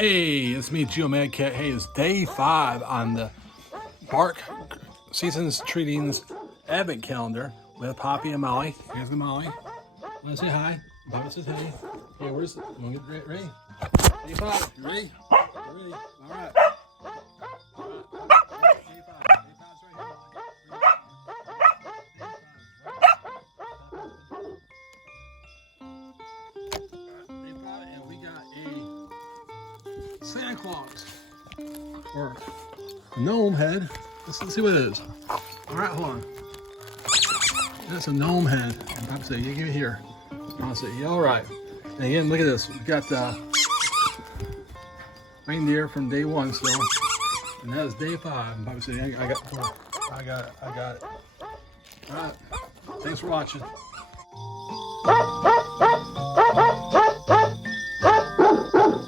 Hey, it's me, Geo Mad Cat. Hey, it's day 5 on the Bark Seasons Treatings Advent Calendar with Poppy and Molly. Here's the Molly. Want to say hi? Bubba says hey. Hey, where's it? You want to get ready? Day 5. You ready? You ready? All right. Day 5. Day 5's right here, Molly. Day 5, and we got a Santa Claus or gnome head. Let's see what it is. All right, hold on. That's a gnome head. And Pop said, "You give it here." I'll say, "Yeah, all right." And again, look at this. We got the reindeer from day 1 still, and that is day 5. And Pop said, "I got it." All right. Thanks for watching.